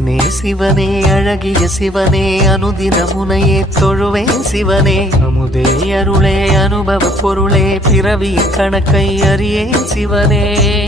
சிவனே சிவனே அழகிய சிவனே அனுதின முனையே தொழுவேன் சிவனே. அமுதே. அருளே அனுபவ பொருளே பிறவி கணக்கை அறியேன் சிவனே.